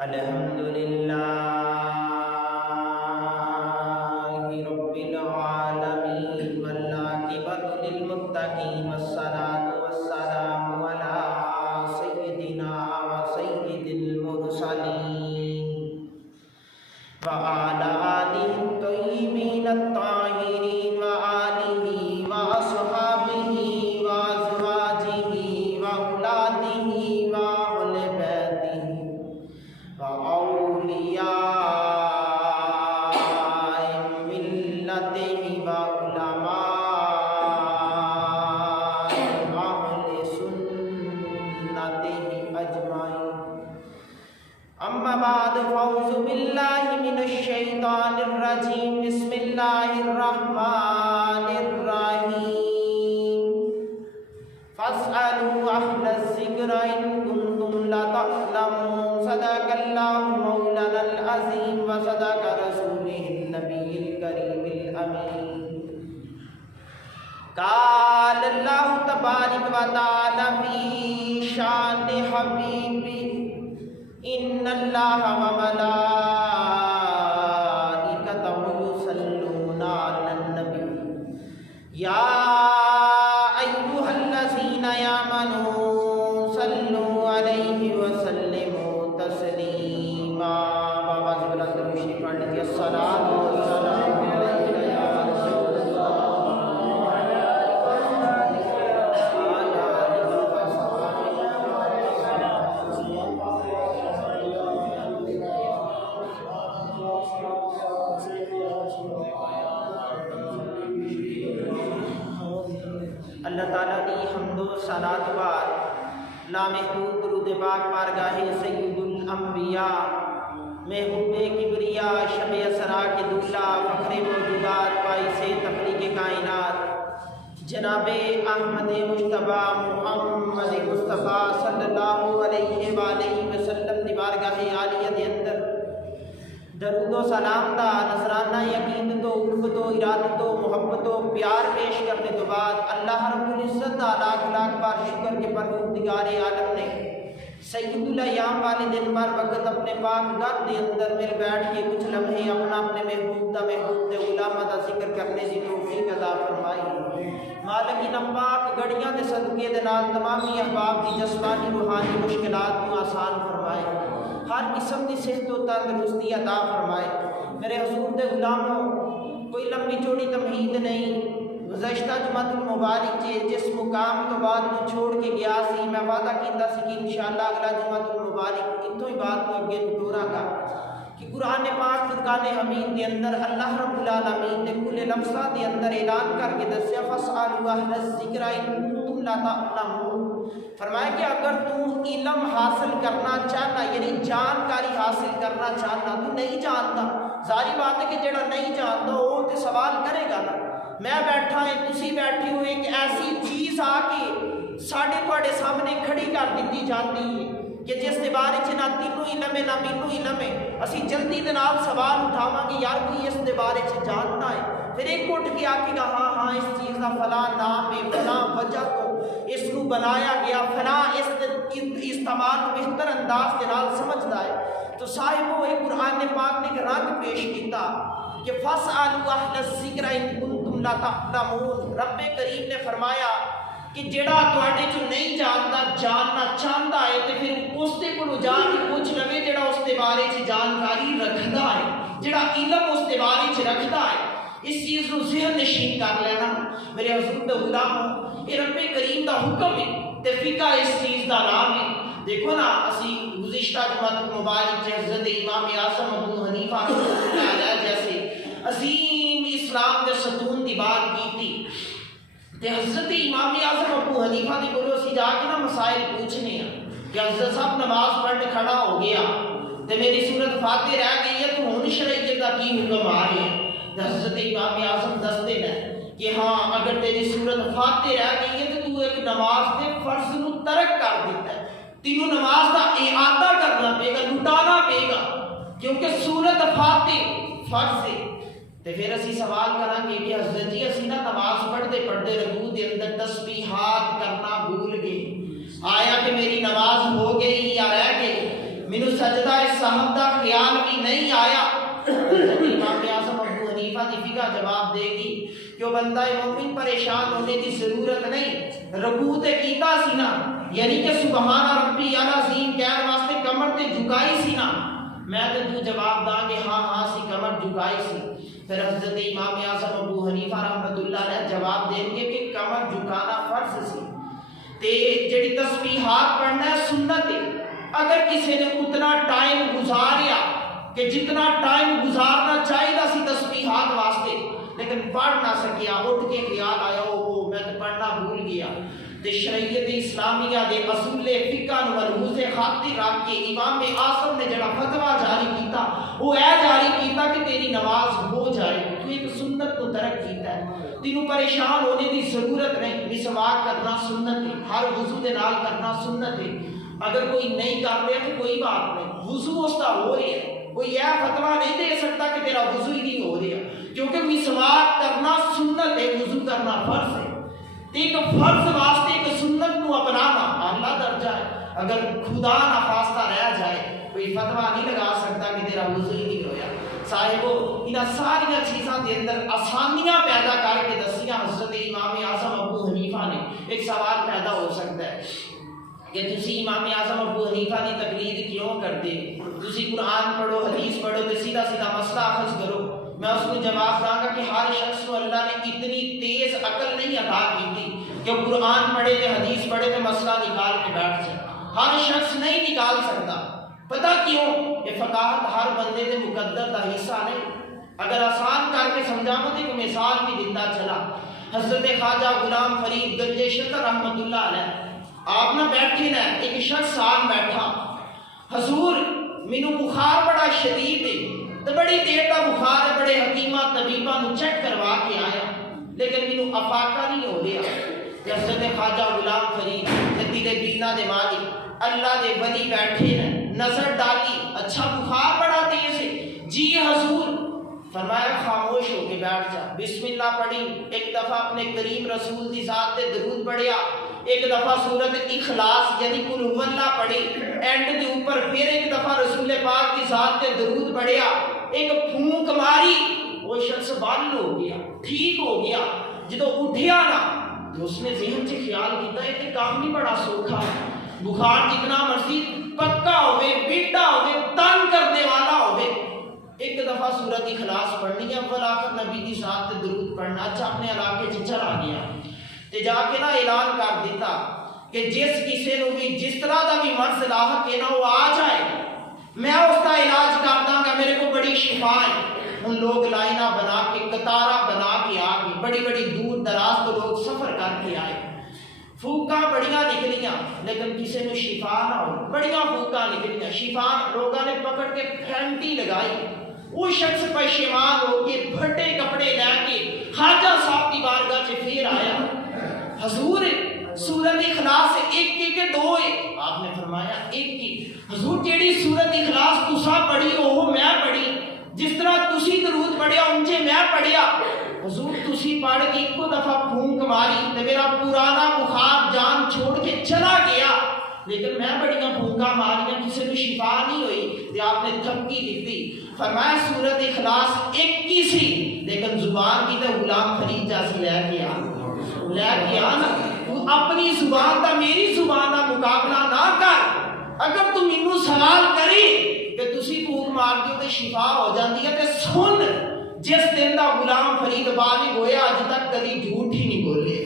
الحمدللہ رب العالمین والعاقبۃ للمتقین والصلاة والسلام علی سیدنا و سید المرسلین وعلی آلہ الطیبین الطاہرین وآلہ وأصحابہ وأزواجہ وأولادہ وأہل بیتہ وأولیاء ملتہ وعلماء أہل سنتہ اجمعین اما بعد فاعوذ باللہ من الشیطان الرجیم بسم اللہ الرحمن الرحیم فاسألوا اہل الذکر ان کنتم لا تعلمون صدق اللہ مولانا العظیم وصدق رسولہ النبی الکریم الامین قال اللہ تبارک و تعالی فی شان حبیبی ان اللہ و ملائکتہ یصلون علی النبی یا ایھا الذین آمنوا صلوا علیہ وسلموا تسلیما بابا سے بلند درود شریف پڑھ لیجیے الصلاۃ والسلام علیک یا رسول اللہ اللہ تعالیٰ کی حمد و ثناء بار لامحدود درود پاک بارگاہ سید الانبیاء محبوب کبریا شب اسرا کے دولا فخر موجودات باعث تخلیق کائنات جناب احمد مجتبیٰ محمد مصطفیٰ صلی اللہ علیہ وآلہ وسلم دی بارگاہ عالیہ دے اندر درود و سلام دا نذرانہ یقین تو الفت و ارادت و محبت و پیار پیش کرنے تو بعد اللہ رب العزت دا لاکھ لاکھ بار شکر کے پروردگار عالم نے سید الایام والے دن بار وقت اپنے پاک گھر دے اندر مل بیٹھ کے کچھ لمحے اپنا اپنے محبوب دے غلام دا ذکر کرنے دی توفیق عطا فرمائی مالک انم پاک گڑیاں دے صدقے دے نال تمامی احباب کی جسمانی روحانی مشکلات کو آسان فرمائے ہر قسم کی صحت و تندرستی عطا فرمائے میرے حضور دے غلاموں کوئی لمبی چوڑی تمہید نہیں گزشتہ جمعۃ المبارک جس مقام تو بعد میں چھوڑ کے گیا سی میں وعدہ کیتا سی کہ انشاءاللہ اگلا جمعۃ المبارک اتوں ہی بات کو اگے ٹورا گا کہ قرآن پاک فرقان حمید کے اندر اللہ رب العالمین نے کل لفظہ کے اندر اعلان کر کے دسیا فاسألوا اہل الذکر ان کنتم لا تعلمون فرمایا کہ اگر تو علم حاصل کرنا چاہنا یعنی جانکاری حاصل کرنا چاہنا تو نہیں جانتا ظاہری بات ہے کہ جڑا نہیں جانتا وہ تو سوال کرے گا نا میں بیٹھا ہے تسی بیٹھی ہو ایک ایسی چیز آ کے ساڑھے تھوڑے سامنے کھڑی کر دیتی جاتی ہے کہ جس کے بارے نہ تینوں علم ہے نہ مینوں علم ہے اسی جلدی دے نال سوال اٹھاواں گے یار کوئی اس کے بارے جانتا ہے پھر ایک اٹھ کے آکے گا ہاں ہاں اس چیز کا فلاں نام ہے فلاں وجہ تو اس کو بنایا گیا فلاں اس استعمال بہتر انداز کے نال سمجھتا ہے تو صاحبو ایک قرآن پاک نے ایک رنگ پیش کیتا کہ فاسألوا اہل الذکر ان کنتم لا تعلمون رب کریم نے فرمایا کہ جڑا تواڈے چوں نہیں جانتا جاننا چاہتا ہے تو پھر اس دے کولوں جا کے پوچھ لوے جڑا اس دے بارے چ جانکاری رکھدا ہے جڑا علم اس دے بارے چ رکھدا ہے اس چیز کو ذہن نشین کر لینا میرے حضور دے غلاموں یہ رب کریم دا حکم ہے تے فقہ اس چیز دا نام ہے دیکھو نا اسی گزشتہ جمعۃ مبارک حضرت امام اعظم ابو حنیفہ رحمۃ اللہ علیہ جیسے عظیم اسلام دے ستون دی بات کی تھی تے حضرت امام اعظم ابو حنیفہ دی کولوں اسی جا کے نا مسائل پوچھنے ہیں کہ حضرت صاحب نماز پڑھنے کھڑا ہو گیا تے میری سورت فاتح رہ گئی ہے تو ہن شریعت دا کی حکم آ رہے ہیں حضرت امام اعظم دستے ہیں کہ ہاں اگر تیری سورت فاتح رہ گئی ہے تو تو ایک نماز دے فرض نو ترک کر دیتا ہے تینوں نماز دا اعادہ کرنا پے گا لٹانا پے گا کیونکہ سورت فاتح فرض ہے تے پھر اسی سوال کریں گے کہ حضرت جی اسی نا نماز پڑھتے پڑھتے رکوع دے اندر تسبیحات کرنا بھول گئے آیا کہ میری نماز ہو گئی یا رہ گئی مینوں سجدہ سہو دا خیال بھی نہیں آیا۔ امام اعظم ابو حنیفہ دی فقہ جواب دے گی کہ وہ بندہ مومن پریشان ہونے کی ضرورت نہیں، رکوع تے کیتا سی نا، یعنی کہ سبحان ربی العظیم کہنے واسطے کمر تے جھکائی سی نا، میں تے تو جواب دا کہ ہاں ہاں سی کمر جھکائی سی۔ پھر حضرت امام اعظم ابو حنیفہ رحمۃ اللہ علیہ جواب دیں گے کہ کمر جھکانا فرض سی تے جڑی تسبیحات پڑھنا ہے سنت ہے۔ اگر کسی نے اتنا ٹائم گزاریا کہ جتنا ٹائم گزارنا چاہیے سی تسبیحات واسطے لیکن پڑھ نہ سکیا، اٹھ کے خیال آیا او میں تو پڑھنا بھول گیا، تے شریعت اسلامیہ دے اصول فقہ نو ملحوظ خاطر رکھ کے امام اعظم نے جڑا فتویٰ جاری کیتا وہ اے جاری کیتا کہ تیری نماز ہو جائے گی، تو ایک سنت کو ترک کیتا ہے، تینوں پریشان ہونے کی ضرورت نہیں۔ مسواک کرنا سنت ہے، ہر وضو دے نال کرنا سنت ہے، اگر کوئی نہیں کر رہا تو کوئی بات نہیں، وضو اس کا ہو رہا ہے، کوئی یہ فتویٰ نہیں دے سکتا کہ تیرا وضو ہی نہیں ہو رہا، کیونکہ مسواک کرنا سنت ہے، وضو کرنا فرض ہے۔ ایک فرض واسطے ایک سنت کو اپنانا اعلیٰ درجہ ہے، اگر خدا نخواستہ رہ جائے کوئی فتویٰ نہیں لگا سکتا کہ تیرا وضو ہی نہیں ہویا۔ صاحبو انہاں ساری چیزاں دے اندر آسانیاں پیدا کر کے دسیاں حضرت امام اعظم ابو حنیفہ نے۔ ایک سوال پیدا ہو سکتا ہے کہ تسی امام اعظم ابو حنیفہ کی تقلید کیوں کرتے، تسی قرآن پڑھو حدیث پڑھو تو سیدھا سیدھا مسئلہ اخذ کرو۔ میں اس کو جواب داں گا کہ ہر شخص کو اللہ نے اتنی تیز عقل نہیں عطا کی تھی کہ قرآن پڑھے تے حدیث پڑھے تے مسئلہ نکال کے بیٹھ جائے، ہر شخص نہیں نکال سکتا۔ پتہ کیوں؟ یہ فقاہت ہر بندے دے مقدر دا حصہ نہیں۔ اگر آسان کر کے سمجھاؤں تو ایک مثال بھی دیتا چلا، حضرت خواجہ غلام فرید گنج شکر رحمۃ اللہ علیہ آپ نہ بیٹھے نا، ایک شخص آن بیٹھا، حضور مینوں بخار بڑا شدید ہے، تو بڑی دیر کا بخار ہے، بڑے حکیمہ طبیبہ نو چیک کروا کے آیا لیکن مینوں افاقہ نہیں ہو رہا۔ حضرت خواجہ غلام فرید جدید بینا دے مالک اللہ دے ولی بیٹھے ہیں، نظر ڈالی، اچھا بخار بڑا تیز ہے، جی حضور، فرمایا خاموش ہو کے بیٹھ جا، بسم اللہ پڑھی، ایک دفعہ اپنے کریم رسول دی ذات تے درود پڑھیا، ایک دفعہ سورت اخلاص یعنی قل هو اللہ پڑھی، اینڈ دے اوپر پھر ایک دفعہ رسول پاک کی ذات تے درود پڑھیا، ایک پھونک ماری، وہ شخص بال ہو گیا، ٹھیک ہو گیا۔ جدو اٹھیا نا تو اس نے ذہن سے خیال کیتا ہے کہ کام نہیں بڑا سوکھا، بخار جتنا مرضی پکا ہوئے، بیٹا ہوئے، تنگ کرنے والا ہوئے، ایک دفعہ سورت اخلاص پڑھنی ہے، اول آخر نبی کی ذات تے درود پڑھنا، اچھا اپنے علاقے سے چلا گیا تے جا کے نا اعلان کر دیتا کہ جس کسی نو بھی جس طرح دا بھی مرض لاحق ہے نا وہ آ جائے، میں اس کا علاج کر داں گا، میرے کو بڑی شفا ہے۔ ان لوگ لائنہ بنا کے قطارہ بنا کے آ گئے، بڑی بڑی دور دراز تو لوگ سفر کر کے آئے، پھوکاں بڑیاں نکلیاں لیکن کسی نے شفا نہ ہو، بڑیاں پھوکاں نکلیاں، شفا لوگوں نے پکڑ کے پھینٹی لگائی، وہ شخص پشیمان ہو کے پھٹے کپڑے لے کے خواجہ صاحب کی بارگاہ سے پھر آیا، حضور سورت اخلاص ایک کی کہ دو ہے؟ آپ نے فرمایا ایک کی۔ حضور جیڑی سورت اخلاص تسا پڑھی وہ میں پڑھی، جس طرح تسی درود پڑھیا انجے میں پڑھیا، حضور تسی پڑھ کے ایک دفعہ پھونک ماری تے میرا پرانا بخار جان چھوڑ کے چلا گیا، لیکن میں بڑیاں پھونکاں ماریاں کسی کو شفا نہیں ہوئی، تے آپ نے دھمکی دیتی، فرمایا سورت اخلاص ایک کی سی لیکن زبان کی تے غلام فرید جیسی لے کے آنا، تو اپنی زبان دا میری زبان دا مقابلہ نہ کر۔ اگر تو مینوں سوال کری کہ تسی پھونک مار دیو تے شفا ہو جاندی ہے تے سن، جس دن دا غلام فرید بالغ ہویا اج تک کبھی جھوٹ ہی نہیں بولے،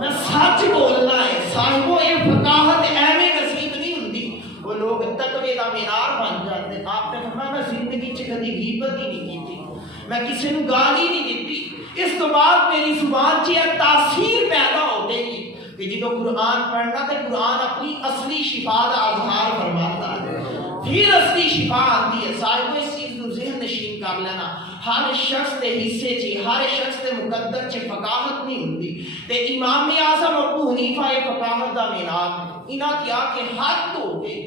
میں سچ بولنا ہے۔ صاحبو یہ فقاہت ایویں نصیب نہیں ہوندی، وہ لوگ تقوی دا مینار بن جاتے۔ آپ نے فرمایا میں زندگی چ کبھی غیبت ہی نہیں کیتی، میں کسی نو گالی نہیں دیتی، اس تو بعد میری زبان چ تاثیر پیدا ہو گئی کہ جدو قرآن پڑھنا تے قرآن اپنی اصلی شفا دا اظہار فرماتا ہے، پھر اصلی شفا آتی ہے۔ صاحب اس چیز کو ذہن نشین کر لینا، ہر شخص کے حصے چ ہر شخص کے مقدر چ فقاہت نہیں ہوندی، تے امام اعظم ابو حنیفہ یہ فقاہت دا مینار ہے، انہاں کیا کہ حد ہو گئے،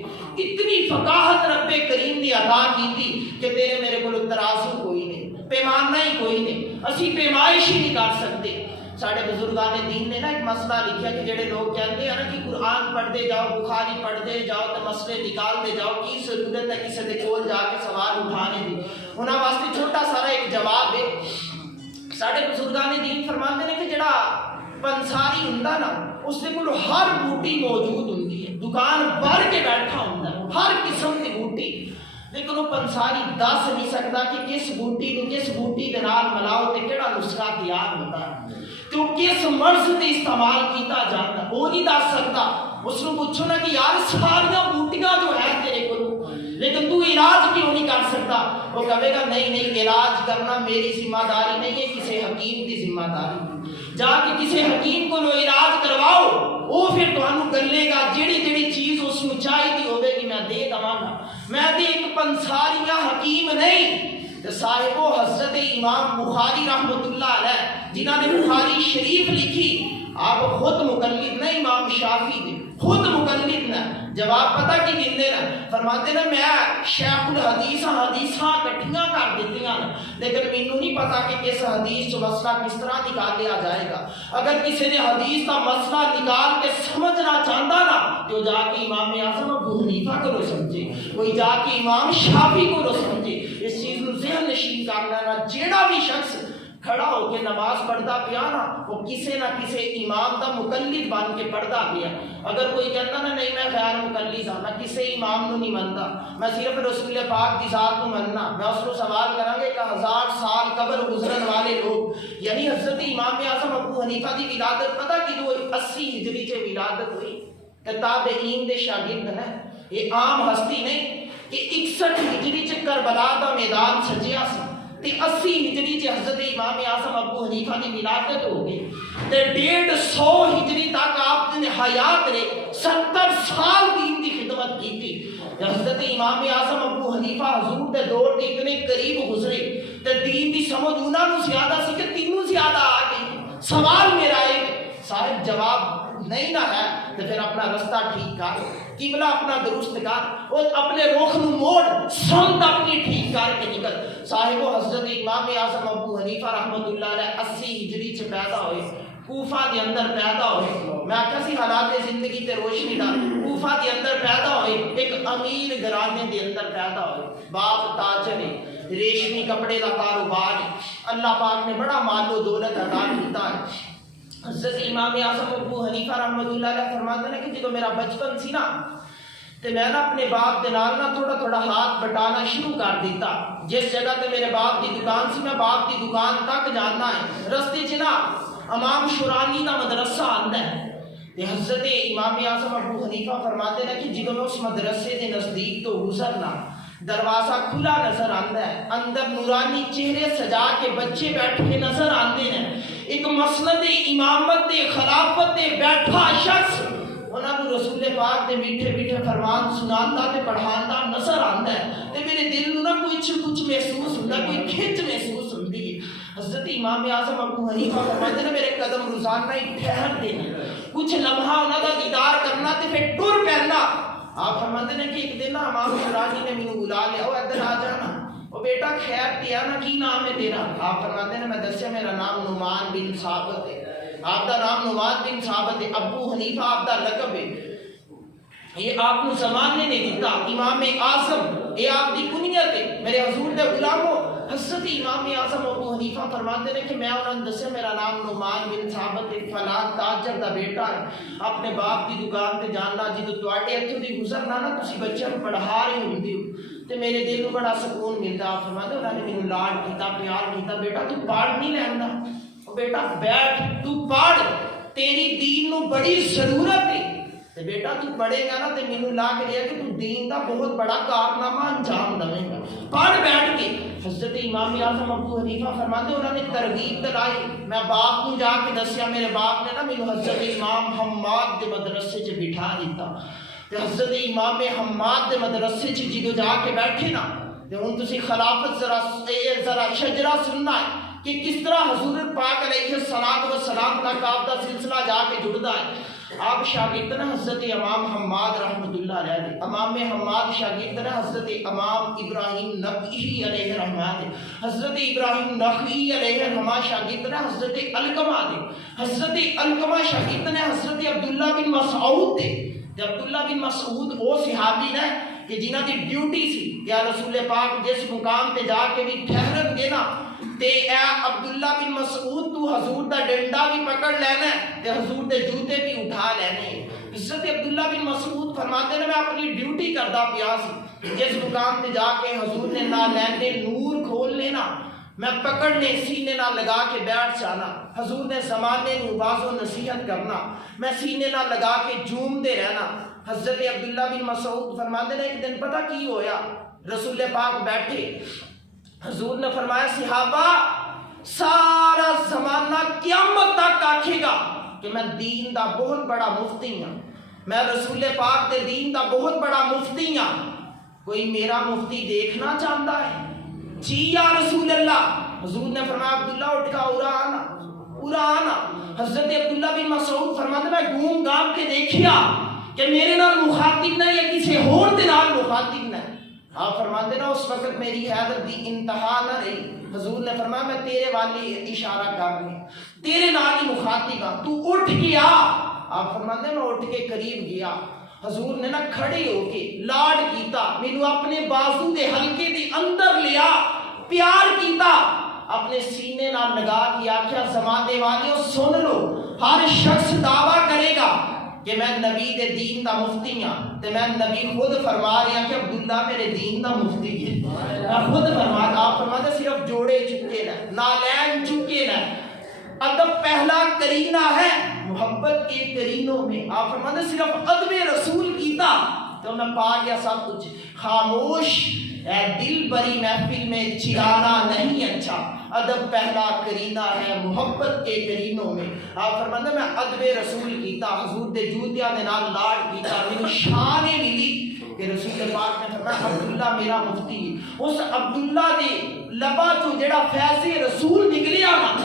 اتنی فقاہت رب کریم نے عطا کی تھی کہ تیرے میرے کو ترازو کوئی نہیں، پیمانہ ہی کوئی نہیں، اسی پیمائش ہی نہیں کر سکتے۔ ساڑھے بزرگان دین نے نا ایک مسئلہ لکھا کہ جڑے لوگ کہتے ہیں نا کہ قرآن پڑھتے جاؤ بخاری پڑھتے جاؤ تو مسئلے نکالتے جاؤ کی ضرورت ہے کسی دے کول جا کے سوال اٹھانے دی. انہاں واسطے چھوٹا سارا ایک جواب ہے. ساڑھے بزرگان دین فرماتے ہیں کہ جڑا پنساری ہوندا نا اس دے کول ہر بوٹی موجود ہوندی ہے, دکان بھر کے بیٹھا ہوندا ہے ہر قسم دی بوٹی, لیکن وہ پنساری دس نہیں سکتا کہ کس بوٹی نو کس بوٹی دے نال ملاؤ تے کیڑا نسخہ تیار ہوتا ہے تے وہ کس مرض تے استعمال کیتا جاتا ہے وہ نہیں دس سکتا. اس کو پوچھو نا کہ یار ساریاں بوٹیاں جو ہے تیرے کو لیکن تو علاج کیوں نہیں کر سکتا, وہ کہے گا نہیں علاج کرنا میری ذمہ داری نہیں ہے, کسی حکیم کی ذمہ داری. جا کے کسی حکیم کو علاج کرواؤ, وہ پھر تمہیں گلے گا جیڑی چیز اس کو چاہیے ہوگی کہ میں دے دواں گا. میں تے ایک پنساری کا حکیم نہیں. صاحب حضرت امام بخاری رحمۃ اللہ علیہ جنہوں نے بخاری شریف لکھی, آپ خود مقلد نہ امام شافعی دے خود مقلد نہ. جواب پتہ کی دیندے نا, فرماتے نا میں شیخ الحدیث حدیثاں کٹھیاں کر دیتیاں لیکن مینوں نہیں پتا کہ کس حدیث چ مسئلہ کس طرح نکالیا جائے گا. اگر کسی نے حدیث کا مسئلہ نکال کے سمجھنا چاہتا نا تو جا کے امام اعظم ابو حنیفہ کو سمجھے, کوئی جا کے امام شافعی کو سمجھے. اس چیز کو ذہن نشین کرنا نا, جیڑا بھی شخص کھڑا ہو کے نماز پڑھتا پیا نا وہ کسی نہ کسی امام کا مقلد بن کے پڑھتا پیا. اگر کوئی کہتا نا نہیں میں غیر مقلد ہوں, میں کسی امام کو نہیں منتا, میں صرف رسول پاک کی ذات کو مننا, میں اس کو سوال کروں گے کہ 1000 سال قبل گزرن والے لوگ یعنی حضرت امام اعظم ابو حنیفہ کی ولادت پتہ کی جو 80 ہجری سے ولادت ہوئی. تابعین دے شاگرد نے, یہ عام ہستی نہیں کہ 61 ہجری سے کربلا کا میدان سجیا سی تے 80 ہجری چ حضرت امام اعظم ابو حنیفہ کی ولادت ہو گئی تے 150 ہجری تک آپ نے حیات رہے 70 سال دین کی خدمت کی تھی. حضرت امام اعظم ابو حنیفہ حضور دے دور کے اتنے قریب گزرے تے دین کی سمجھ انہاں نوں زیادہ سی کہ تینوں زیادہ آ گئی. سوال میرا ہے صاحب جواب نہیں نہ ہے تو پھر اپنا رستہ ٹھیک کر, قبلہ اپنا درست کر اور اپنے رخ نو موڑ, سمت اپنی ٹھیک کر کے نکل. صاحب حضرت امام اعظم ابو حنیفہ رحمۃ اللہ علیہ 80 ہجری سے پیدا ہوئے, کوفہ کے اندر پیدا ہوئے. میں کسی حالات زندگی تے روشنی ڈال, کوفہ کے اندر پیدا ہوئے, ایک امیر گھرانے کے اندر پیدا ہوئے. باپ تاجر ہے, ریشمی کپڑے کا کاروبار ہے, اللہ پاک نے بڑا مال و دولت عطا کیتا ہے. حضرت امام اعظم ابو حنیفہ رحمۃ اللہ علیہ فرماتے ہیں کہ جب میرا بچپن سی نا تے میں نا اپنے باپ دے نال نا تھوڑا تھوڑا ہاتھ بٹانا شروع کر دیتا. جس جگہ تے میرے باپ دی دکان سی میں باپ دی دکان تک جانا ہے. رستے چ نا امام شورانی دا مدرسہ آندا ہے تے حضرت امام اعظم ابو حنیفہ فرماتے ہیں کہ جدوں میں اس مدرسے دے نزدیک تو گزرنا دروازہ کھلا نظر آتا ہے, اندر نورانی چہرے سجا کے بچے بیٹھے نظر آتے ہیں. ایک مسند امامت خلافت بیٹھا شخص انہوں نے رسول پاک دے میٹھے میٹھے فرمان سناتا تے پڑھاتا نظر آتا ہے تے میرے دل نو نا کچھ محسوس ہوتا, کوئی کھچ محسوس ہوتی ہے. حضرت امام اعظم ابو حنیفہ فرماتے ہیں میرے قدم روزانہ ہی ٹھہر دینا, کچھ لمحہ انہوں کا دیدار کرنا تے پھر ٹر پہننا. آپ فرماتے ہیں کہ ایک دن نا امام شرانی نے مینوں بلا لیا, وہ ادھر آ جانا, وہ بیٹا خیر تیا نا کی نام ہے تیرا؟ آپ فرماتے ہیں میں دسیا میرا نام نعمان بن ثابت ہے. آپ دا نام نعمان بن ثابت ہے, ابو حنیفہ آپ دا لقب ہے. یہ آپ کو زمانے نے دیتا امام اعظم, یہ آپ دی کنیت ہے. میرے حضور دے غلاموں حضرت امام اعظم ابو حنیفہ فرماتے ہیں کہ میں انہوں نے دسیا میرا نام نعمان بن ثابت ہے, فلاں تاجر دا بیٹا ہے. اپنے باپ دی دکان تے جاننا جدو تواڈے اتھوں دی گزرنا نا تسی بچوں کو پڑھا رہے ہوندے ہو تے میرے دل کو بڑا سکون ملتا. آپ فرماتے انہوں نے مینوں لاڈ کیتا پیار کیتا, بیٹا تو پڑھ نہیں لیندا, بیٹا بیٹھ تو پڑھ, تیری دین نو بڑی ضرورت ہے. تے بیٹا تو پڑھے گا نا تے مینوں لا کے دیا کہ تو دین دا بہت بڑا کارنامہ انجام دے گا, پڑھ بیٹھ کے. حضرت امام اعظم ابو حنیفہ فرماتے انہوں نے ترغیب دلائی. میں باپ کو جا کے دسیا, میرے باپ نے نا مینوں حضرت امام حماد دے مدرسے چ بٹھا دیتا. تے حضرت امام حماد دے مدرسے چ جدو جا کے بیٹھے نا تے ہن تسی خلافت ذرا شجرہ سننا ہے کہ کس طرح حضور پاک علیہ الصلوۃ والسلام تک آپ کا سلسلہ جا کے جڑتا ہے. آپ شاگرد نا حضرت امام حماد رحمۃ اللہ علیہ، امام حماد شاگرد نا حضرت امام ابراہیم نخعی علیہ رحمۃ، حضرت ابراہیم نخعی علیہ رحمۃ شاگرد نا حضرت علقمہ دے، حضرت علقمہ شاگرد نے حضرت عبداللہ بن مسعود دے۔ عبداللہ بن مسعود وہ صحابی نے کہ جنہاں دی ڈیوٹی سی یا رسول پاک جس مقام تے جا کے بھی ٹھہرن گے نا تے اے عبداللہ بن مسعود تو حضور دا ڈنڈا بھی پکڑ لینا ہے تے حضور دے جوتے بھی اٹھا لینے۔ حضرت عبداللہ بن مسعود فرماتے ہیں میں اپنی ڈیوٹی کردا پیا سی، جس مقام تے جا کے حضور نے نالین نے نور کھول لینا میں پکڑنے سینے نہ لگا کے بیٹھ جانا، حضور نے زمانے نو باز و نصیحت کرنا میں سینے نہ لگا کے جھوم دے رہنا۔ حضرت عبداللہ بن مسعود فرماتے ہیں ایک دن پتہ کی ہویا، رسول پاک بیٹھے، حضور نے فرمایا صحابہ سارا زمانہ قیامت تک آکھے گا کہ میں دین دا بہت بڑا مفتی ہوں، میں رسول پاک دے دین دا بہت بڑا مفتی ہوں، کوئی میرا مفتی دیکھنا چاہتا ہے؟ جی یا رسول اللہ۔ حضور نے فرمایا عبداللہ اٹھ کا اورا آنا۔ حضرت عبداللہ بن مسعود فرماتے میں گھوم گام کے دیکھیا کہ میرے نال مخاطب نہ یا کسی اور دے نال مخاطب نہ۔ آپ فرماتے نا اس وقت میری حیرت دی انتہا نہ رہی، حضور نے فرمایا میں تیرے والی اشارہ کر رہی ہوں، تیرے نال ہی مخاطب ہاں، تو اٹھ کے آ۔ آپ فرماتے میں اٹھ کے قریب گیا، حضور نے نا کھڑے ہو کے لاڈ کیتا، مینوں اپنے بازو دے حلقے دے اندر لیا، پیار کیتا، اپنے سینے نال لگا کے آکھیا زمانے والیوں سن لو، ہر شخص دعویٰ کرے گا کہ میں نبی دے دین دا مفتی ہاں تے میں نبی خود فرما رہا کہ عبداللہ میرے دین دا مفتی ہے، میں خود فرماتا۔ آپ فرماتے صرف جوڑے چکے نہ، نالین چکے نہ، ادب پہلا کرینہ ہے محبت کے کرینوں میں۔ آپ فرماتے صرف ادب رسول کیتا تو میں پا گیا سب کچھ۔ خاموش اے دل بری محفل میں چلانا نہیں اچھا، ادب پہلا کرینہ ہے محبت کے کرینوں میں۔ آپ فرماتے میں ادب رسول کیتا، حضور دے جوتیاں دے نال لاڈ کیتا، میری شان ملی کہ رسول پاک نے فرمایا عبداللہ میرا مفتی ہے۔ اس عبداللہ دے لبا تو جڑا فیض رسول نکلیا نا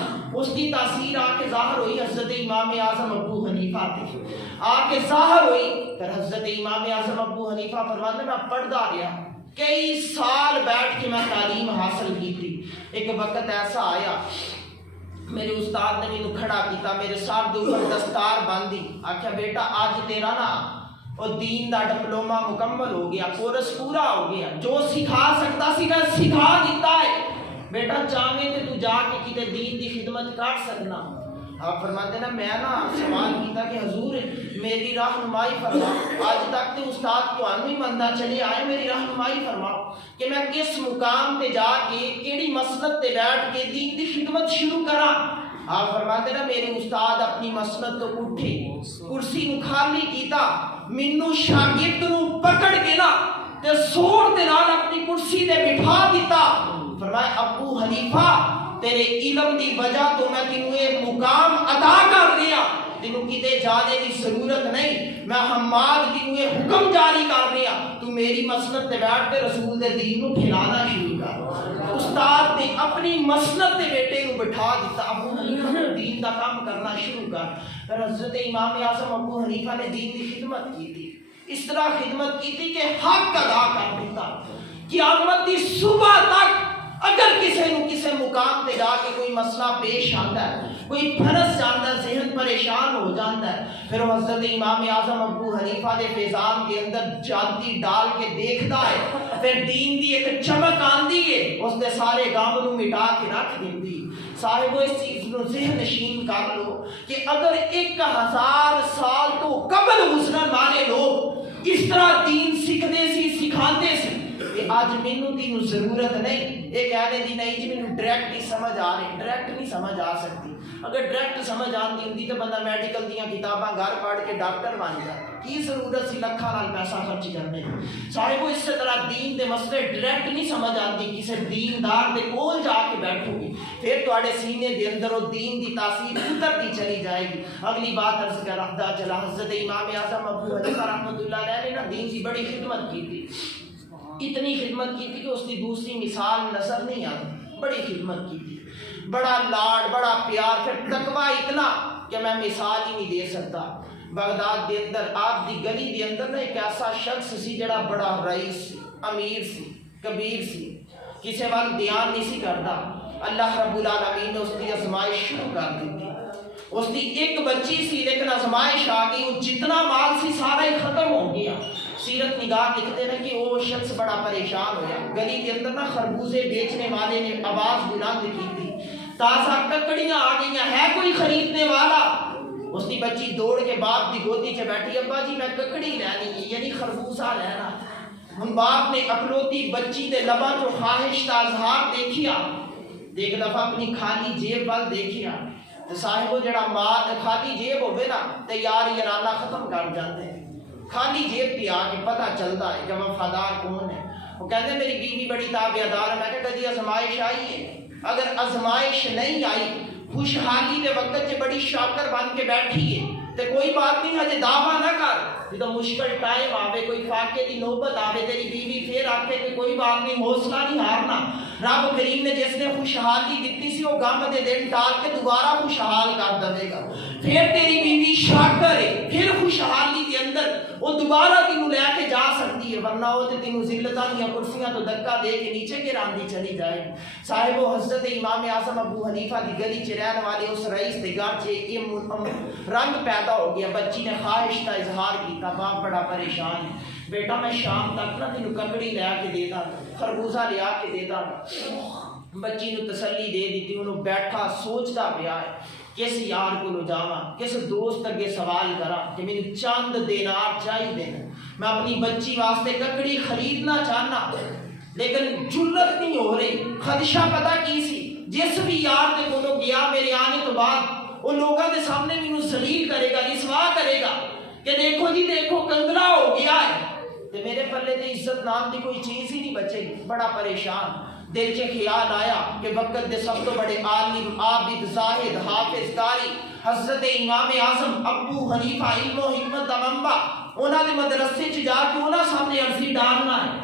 اس کی تاثیر آ کے ظاہر ہوئی حضرت امام اعظم ابو حنیفہ تے، آ کے ظاہر ہوئی۔ پھر حضرت امام اعظم ابو حنیفہ فرماتے میں پڑھدا رہا، کئی سال بیٹھ کے میں تعلیم حاصل کی تھی۔ ایک وقت ایسا آیا میرے استاد نے مینوں کھڑا کیتا، میرے سر دے اوپر دستار باندھی، آکھیا بیٹا آج تیرا نا اور دین دا ڈپلوما مکمل ہو گیا، کورس پورا ہو گیا، جو سکھا سکتا سی میں سکھا دیتا ہے، بیٹا چاہے تے تو جا کے کتے دین دی خدمت کر سکنا۔ آپ فرماتے نا میں نا سوال کیتا کہ حضور میری رہنمائی فرماؤ، آج تک تے استاد کو ہی مندا چلے آئے، میری رہنمائی فرماؤ کہ میں کس مقام تے جا کے کیڑی مسند تے بیٹھ کے دین دی خدمت شروع کراں۔ آپ فرماتے نا میرے استاد اپنی مسند تو اٹھے، کرسی نو خالی کیتا، مینوں شاگرد نو پکڑ کے نا تے زور دے نال اپنی کرسی تے بٹھا دیتا۔ فرمایا ابو حنیفہ تیرے علم دی وجہ تو میں تینوں یہ مقام عطا کر دیا، تینوں کتے جانے کی ضرورت نہیں، میں حماد تینوں یہ حکم جاری کر دیا، تو میری مسند تے بیٹھ کے رسول دے دین نو کھلانا شروع کر۔ استاد نے اپنی مسند تے بیٹے نو بٹھا دیتا، ابو حنیفہ دین دا کام کرنا شروع کر۔ پھر حضرت امام اعظم ابو حنیفہ نے دین دی خدمت کی تھی، اس طرح خدمت کی تھی کہ حق ادا کر دیتا۔ قیامت دی صبح تک اگر کسی نو کسی مقام تے جا کے کوئی مسئلہ پیش آتا ہے، کوئی پھنس جاتا ہے، ذہن پریشان ہو جاتا ہے، پھر وہ حضرت امام اعظم ابو حنیفہ دے فیضان کے اندر جاتی ڈال کے دیکھتا ہے، پھر دین دی ایک چمک آندی ہے، اس نے سارے گام نو مٹا کے رکھ دیندی۔ صاحب اس چیز نو ذہن نشین کر لو کہ اگر 1000 سال تو قبل گزرن والے لوگ اس طرح دین سکھدے سی سکھاندے سی، آج مینوں تینوں ضرورت نہیں، یہ کہنے دی نہیں جی مینوں ڈائریکٹ نہیں سمجھ آ رہی، ڈائریکٹ نہیں سمجھ آ سکتی۔ اگر ڈائریکٹ سمجھ آتی ہوندی تو بندہ میڈیکل دیاں کتاباں گھر پڑھ کے ڈاکٹر بن جاتا، کی ضرورت سی لکھاں نال پیسہ خرچ کرنے دی۔ صاحب اس طرح دین دے مسئلے ڈائریکٹ نہیں سمجھ آتی، کسی دیندار دے کول جا کے بیٹھو گی پھر تواڈے سینے دے اندر وہ دین دی تاثیر اترتی چلی جائے گی۔ اگلی بات عرض کردا چلا، حضرت امام اعظم ابو حنیفہ رحمۃ اللہ علیہ نے نا دین کی بڑی خدمت کی تھی، اتنی خدمت کی تھی کہ اس کی دوسری مثال نظر نہیں آتی، بڑی خدمت کی تھی، بڑا لاڈ بڑا پیار، پھر تقویٰ اتنا کہ میں مثال ہی نہیں دے سکتا۔ بغداد دے اندر آپ دی گلی دے اندر نا ایک ایسا شخص سی جڑا بڑا رئیس سی، امیر سی، کبیر سی، کسی وال دھیان نہیں سی کرتا۔ اللہ رب العالمین نے اس کی آزمائش شروع کر دی تھی۔ اس کی ایک بچی سی لیکن آزمائش آ گئی، وہ جتنا مال سی سارا ہی ختم ہو گیا۔ سیرت نگار لکھتے ہیں کہ وہ شخص بڑا پریشان ہوا۔ گلی کے اندر نا خربوزے بیچنے والے نے آواز بلند کی تھی، تازہ ککڑیاں آ گئی ہیں، ہے کوئی خریدنے والا؟ اس کی بچی دوڑ کے باپ کی گودی چ بیٹھی، ابا جی میں ککڑی لینی ہے، یعنی خربوزہ لینا۔ ہن باپ نے اکلوتی بچی دے لباں جو خواہش کا اظہار دیکھیا، ایک دفعہ اپنی خالی جیب وال دیکھیا تو صاحب جڑا مال خالی جیب ہوئے نا تیار یارانہ ختم کر جاتے ہیں۔ خالی جیب پہ آ کے پتہ چلتا ہے کہ وفادار کون ہے۔ وہ کہتے ہیں میری بیوی بڑی تابعدار ہے۔ میں کہا جی آزمائش آئی ہے، اگر آزمائش نہیں آئی، خوشحالی کے وقت سے بڑی شاکر بن کے بیٹھی ہے تو کوئی بات نہیں، ہجے دعویٰ نہ کر، جدو مشکل ٹائم آوے، کوئی فاقے کی نوبت آوے، تیری بیوی پھر آکے کہ کوئی بات نہیں، حوصلہ نہیں ہارنا۔ رب کریم نے جس نے خوشحالی دیتی سی وہ غم دے دن ٹال کے دوبارہ خوشحال کر دے گا۔ پھر تیری بیوی شاکر ہے، پھر خوشحالی کے اندر وہ دوبارہ تینوں لے کے جا سکتی ہے، ورنہ وہ تے تینوں ذلتاں یا کرسیاں تو دھکا دے کے نیچے گراندی چلی جائے۔ صاحب و حضرت امام اعظم ابو حنیفہ دی گلی چ رہن والے اس رئیس دے گھر چ رنگ پیدا ہو گیا۔ بچی نے خواہش کا اظہار کیتا، باپ بڑا پریشان ہے، بیٹا میں شام تک نہ تینوں ککڑی لے کے دے دا، خربوزہ لیا کے دے دا۔ بچی نو تسلی دے دیتی، انہوں بیٹھا سوچتا پیا ہے کس یار کو لو جاواں، کس دوست اگے سوال کراں کہ مینوں چند دینار چاہیے، میں اپنی بچی واسطے ککڑی خریدنا چاہنا لیکن جرت نہیں ہو رہی۔ خدشہ پتہ کی سی، جس بھی یار دے کولوں گیا میرے آنے تو بعد وہ لوگوں کے سامنے مینوں ذلیل کرے گا، رسوا کرے گا کہ دیکھو جی دیکھو کنگلا ہو گیا ہے، تو میرے پلے تے عزت نام دی کوئی چیز ہی نہیں بچے گی۔ بڑا پریشان دل سے خیال آیا کہ وقت دے سب تو بڑے عالم، عابد، زاہد، حافظ، قاری حضرت امام اعظم ابو حنیفہ علم و حکمت دا منبع، انہاں دے مدرسے چ جا کے انہاں سامنے عرضی ڈالنا ہے۔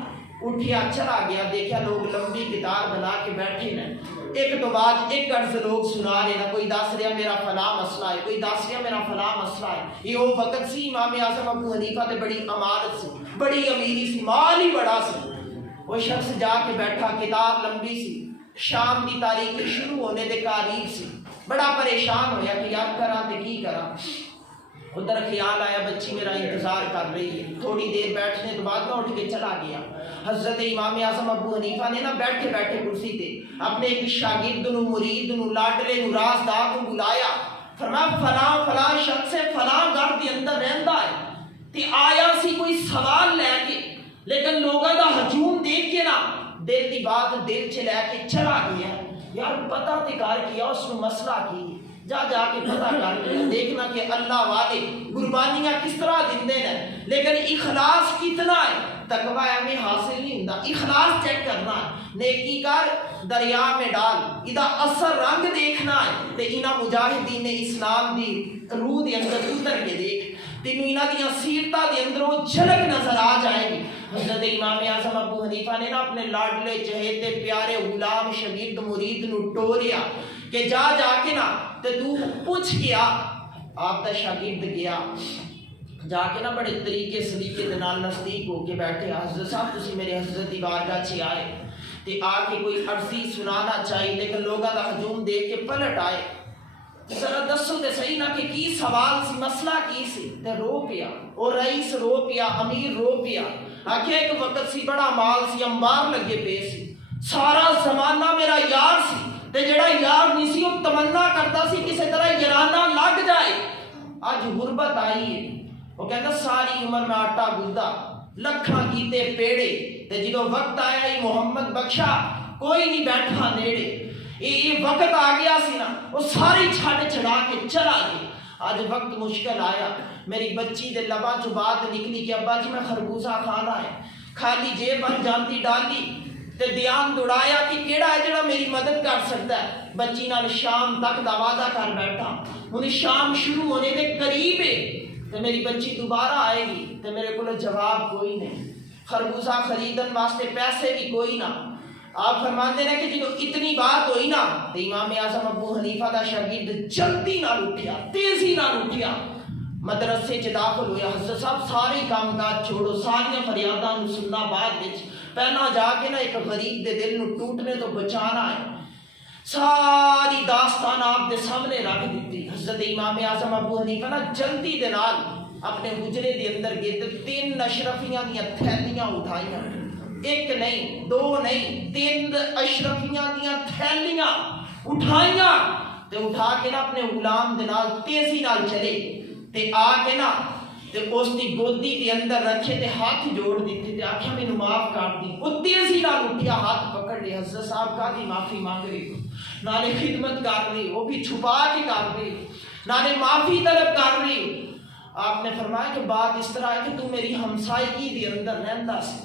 اٹھیا چلا گیا، دیکھا لوگ لمبی کتاب بنا کے بیٹھے ہیں، ایک تو بعد ایک عرض لوگ سنا رہے ہیں، کوئی دس رہا میرا فلاں مسئلہ ہے، کوئی دس رہا میرا فلاں مسئلہ ہے۔ یہ وہ وقت سی امام اعظم ابو حنیفہ تے بڑی امارت سی، بڑی امیری سی، مال ہی بڑا سی۔ وہ شخص جا کے بیٹھا، کتاب لمبی سی، شام کی تاریخی شروع ہونے دے قریب سی، بڑا پریشان ہویا کہ یار کراں تے کی کراں۔ ادھر خیال آیا بچی میرا انتظار کر رہی ہے، تھوڑی دیر بیٹھنے تو بعد میں اٹھ کے چلا گیا۔ حضرت امام اعظم ابو حنیفہ نے نا بیٹھے بیٹھے کرسی تے اپنے ایک شاگرد نو، مرید نو، لاڈلے نو، رازدار کو بلایا، فرمایا فلاں فلاں شخص فلاں گھر دے اندر رہندا ہے تے آیا سی کوئی سوال لے کے، لیکن لوگوں دا ہجوم دیکھ کے نا دل دی بات دل چ لے کے چلا گیا۔ یار پتہ تے کر کیا اس کو مسئلہ کی، جا کے پتہ کر کے دیکھنا کہ اللہ والے قربانیاں کس طرح دیندے ہیں، لیکن اخلاص کتنا ہے۔ تقوی میں حاصل نہیں ہوندا، اخلاص چیک کرنا ہے۔ نیکی کر دریا میں ڈال، ادا اثر رنگ دیکھنا ہے تے انہاں مجاہدین اسلام دی روح دے اندر اتر کے دیکھ، تینوں انہاں دیاں سیرتاں دے اندر وہ جھلک نظر آ جائے گی۔ حضرت امام اعظم ابو حنیفہ نے نا اپنے لاڈلے چہیتے پیارے غلام شاگرد مرید نو ٹوریا کہ جا کے نا تے تو پوچھ گیا۔ آپ دا شاگرد گیا، جا کے نا بڑے طریقے سلیقے دے نال نزدیک ہو کے بیٹھے، حضرت صاحب تسی میرے حضرت دی بارگاہ چ آئے تے آ کے کوئی عرضی سنانا چاہیے، لیکن لوگاں دا ہجوم دیکھ کے پلٹ آئے، ذرا دسو تے صحیح نا کہ کی سوال سی، مسئلہ کی سی؟ تے رو پیا، او رئیس رو پیا، امیر رو پیا، آکھے ایک وقت سی بڑا مال سی، انبار لگے پے سی، سارا زمانہ میرا یار سی تے جڑا یار نہیں سی وہ تمنا کرتا سی کسی طرح یارانہ لگ جائے، اج غربت آئی ہے، وہ کہتا ساری عمر میں آٹا گلدا، لکھاں کیتے پیڑے تے جدو وقت آیا ہی محمد بخشا کوئی نہیں بیٹھا نیڑے، یہ وقت آ گیا سی نا وہ ساری چھڑ چھڑا کے چلا گیا۔ آج وقت مشکل آیا، میری بچی دے لباں چو بات نکلی کہ ابا جی میں خربوزہ کھانا ہے، خالی جیب بن جانتی ڈالی تے دھیان دوڑایا کہ کیڑا ہے جڑا میری مدد کر سکتا ہے۔ بچی نال شام تک دا وعدہ کر بیٹھا، انہیں شام شروع ہونے دے قریب ہے تے میری بچی دوبارہ آئے گی تے میرے کو جواب کوئی نہیں، خربوزہ خریدن واسطے پیسے بھی کوئی نہ۔ آپ فرماتے ہیں کہ جب اتنی بات ہوئی نا تو امام اعظم ابو حنیفہ دا شاگرد جلدی نال اٹھیا، تیزی نال اٹھیا، مدرسے چ داخل ہوئے. حضرت صاحب سارے کام کاج چھوڑو, ساری فریاداں نوں سننا بعد وچ, پہلا جا کے نا ایک غریب دے دل نوں ٹوٹنے تو بچانا ہے. ساری داستان آپ دے سامنے رکھ دیتی. حضرت امام اعظم ابو حنیفہ نا جلدی دے نال اپنے حجرے دے اندر گئے تے 3 اشرفیاں دیاں تھیلیاں اٹھائیاں, ایک نہیں 2 نہیں 3 اشرفیاں دیاں تھیلیاں اٹھائیاں تے اٹھا کے نا اپنے غلام دے نال تیزی نال چلے تے آ کے نا تے اس دی گودی دے اندر رکھے تے ہاتھ جوڑ دیتے تے آکھیا مینوں معاف کر دی. وہ تیزی نال اٹھیا, ہاتھ پکڑ لے. حضرت صاحب کا دی معافی مانگ رہی, نالے خدمت کر رہی, وہ بھی چھپا کے کر رہی, نالے معافی طلب کر رہی. آپ نے فرمایا کہ بات اس طرح ہے کہ تو میری ہمسائیگی دے اندر رہندا سی,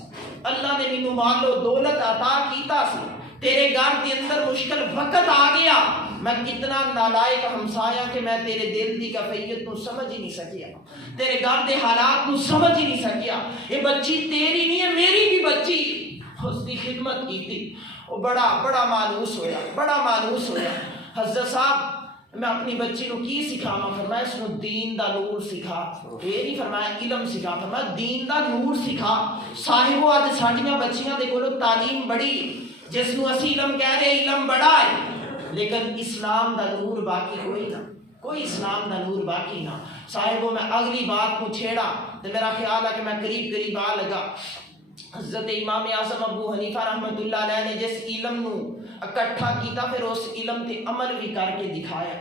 اللہ نے مینوں مال و دولت عطا کیتا سی, تیرے گھر دے اندر مشکل وقت آ گیا, میں کتنا نالائق ہمسایا کہ میں تیرے دل دی کیفیت نو سمجھ ہی نہیں سکیا, تیرے گھر دے حالات نو سمجھ ہی نہیں سکیا. یہ بچی تیری نہیں ہے, میری بھی بچی. اس دی خدمت کی تھی. وہ بڑا مانوس ہویا, بڑا مانوس ہویا. حضرت صاحب میں اپنی بچی نو کی سکھاواں؟ فرمایا اس نو دین دا نور سکھا. یہ نہیں فرمایا علم سکھا, فرمایا دین دا نور سکھا. صاحبو اج ساڈیاں بچیاں دے کولوں تعلیم بڑی, جس نو اسی علم کہہ رہے علم بڑا ہے, لیکن اسلام دا نور باقی کوئی نہ, کوئی اسلام دا نور باقی نہ. صاحبو میں اگلی بات کو چھیڑا تو میرا خیال ہے کہ میں قریب آ لگا. حضرت امام اعظم ابو حنیفہ رحمۃ اللہ علیہ نے جس علم نو اکٹھا کیتا, پھر اس علم تے عمل بھی کر کے دکھایا.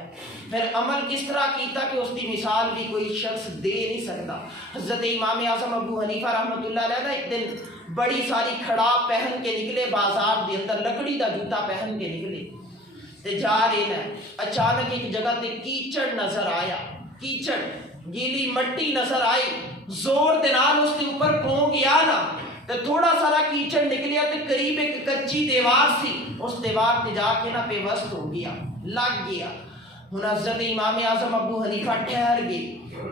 پھر عمل کس طرح کیتا کہ اس کی مثال بھی کوئی شخص دے نہیں سکتا. حضرت امام اعظم ابو حنیفہ رحمۃ اللہ علیہ نے ایک دن بڑی ساری کھڑا پہن کے نکلے بازار دے اندر, لکڑی دا جوتا پہن کے نکلے تے جا رہے ہیں. اچانک ایک جگہ تے کیچڑ نظر آیا, کیچڑ گیلی مٹی نظر آئی, زور دے نال اس کے اوپر پھونک گیا نا تے تھوڑا سارا کیچڑ نکلیا تے قریب ایک کچی دیوار سی, اس دیوار تے جا کے نا پیوست ہو گیا, لگ گیا. ہن حضرت امام اعظم ابو حنیفہ ٹھہر گئے,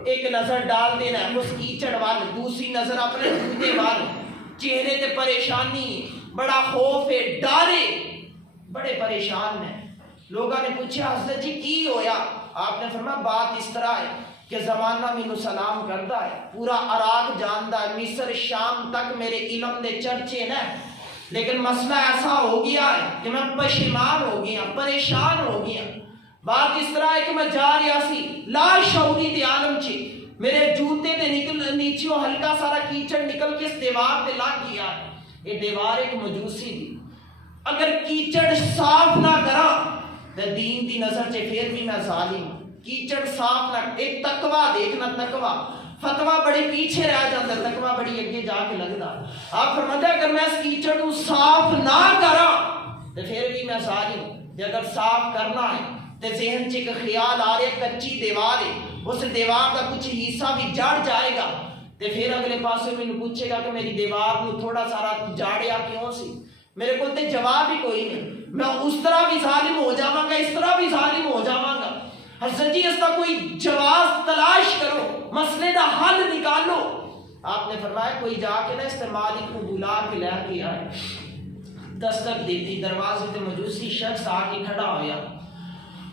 ایک نظر ڈال دینا اس کیچڑ وال, دوسری نظر اپنے جوتے وال. چہرے تے پریشانی, بڑا خوف ہے, ڈارے, بڑے پریشان ہیں. لوگوں نے پوچھا حضرت جی کی ہویا؟ آپ نے فرمایا بات اس طرح ہے کہ زمانہ مینوں سلام کردا ہے, پورا عراق جاندا ہے, مصر شام تک میرے علم دے چرچے نے, لیکن مسئلہ ایسا ہو گیا ہے کہ میں پشیمان ہو گیا, پریشان ہو گیا. بات اس طرح ہے کہ میں جا رہا سی لا شعوری دے عالم چ, میرے جوتے دے نکل نیچیوں ہلکا سارا کیچڑ نکل کے اس دیوار تے لگ گیا ہے. یہ دیوار ایک مجوسی دی, اگر کیچڑ صاف نہ کراں تے دین دی نظر چ پھر بھی میں ظالم. کیچڑ صاف نہ, ایک تقوی دیکھنا, تقوی فتویٰ بڑی پیچھے رہ جاتا, تقوی بڑی اگے جا کے لگتا. آپ فرماتے ہیں اگر میں اس کیچڑ کو صاف نہ کراں تو پھر بھی میں ظالم. اگر صاف کرنا ہے تو ذہن چ ایک خیال آ رہا کچی دیوار ہے, اس دیوار کا کچھ حصہ بھی جڑ جائے گا تو پھر اگلے پاسے مینوں پوچھے گا کہ میری دیوار کو تھوڑا سارا جاڑیا کیوں سی؟ میرے کو تے جواب ہی کوئی نہیں. میں اس طرح بھی ظالم ہو جاواں گا, اس طرح بھی ظالم ہو جاواں گا. حضرت جی اس کا کوئی جواز تلاش کرو, مسئلے دا حل نکالو. آپ نے فرمایا کوئی جا کے نا اس مالک کو بلا کے لے کے آئے. دستک دیتی, دروازے تے مجوسی شخص آ کے کھڑا ہویا,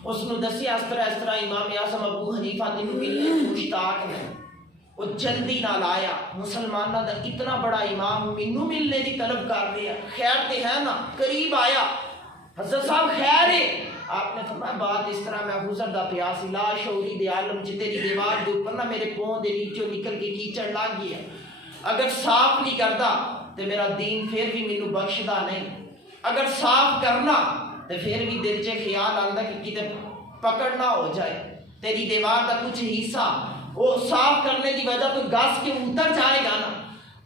اس نے دسیا اس طرح امام اعظم ابو حنیفہ دن ملنے مشتاق نے. وہ جلدی نال آیا, مسلمانوں دا اتنا بڑا امام مینوں ملنے دی طلب کر رہا, خیر تے ہے نا, قریب آیا. حضرت صاحب خیر ہے؟ آپ نے فرمایا بات اس طرح, میں حضر دا پیاس لا شعوری دے عالم چ تیری دیوار دے اوپر نا میرے پاؤں دے نیچوں نکل کے کیچڑ لگ گیا, اگر صاف نہیں کردا تو میرا دین پھر بھی مینوں بخشدا نہیں, اگر صاف کرنا تو پھر بھی دل چ خیال آندا کہ کتے پکڑ نہ ہو جائے, تیری دیوار دا کچھ حصہ وہ صاف کرنے دی وجہ تو گس کے اتر جائے گا نا,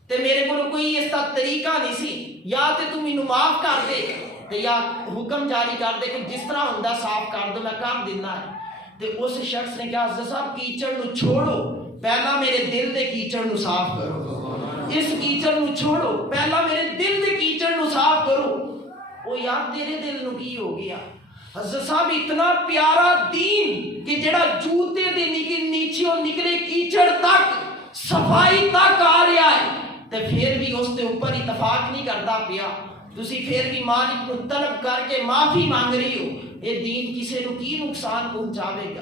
تے میرے کو کوئی اس کا طریقہ نہیں سی, یا تے تو مینوں معاف کر دے تے یا حکم جاری کر دے کہ جس طرح ہوندا صاف کر دو, میں کر دینا ہے. تے اس شخص نے کہا حضرت صاحب کیچڑ نو چھوڑو, پہلا میرے دل دے کیچڑ نو صاف کرو, اس کیچڑ نو چھوڑو, پہلا میرے دل دے کیچڑ نو صاف کرو. وہ یار تیرے دل نو کی ہو گیا؟ حضرت صاحب اتنا پیارا دین کہ جڑا جوتے دے نیچیوں نکلے کیچڑ تک, صفائی تک آ رہا ہے, تے پھر بھی اس دے اوپر اتفاق نہیں کرتا پیا. تسی پھر بھی مالک کو طلب کر کے معافی مانگ رہی ہو. یہ دین کسے نو کی نقصان پہنچاوے گا؟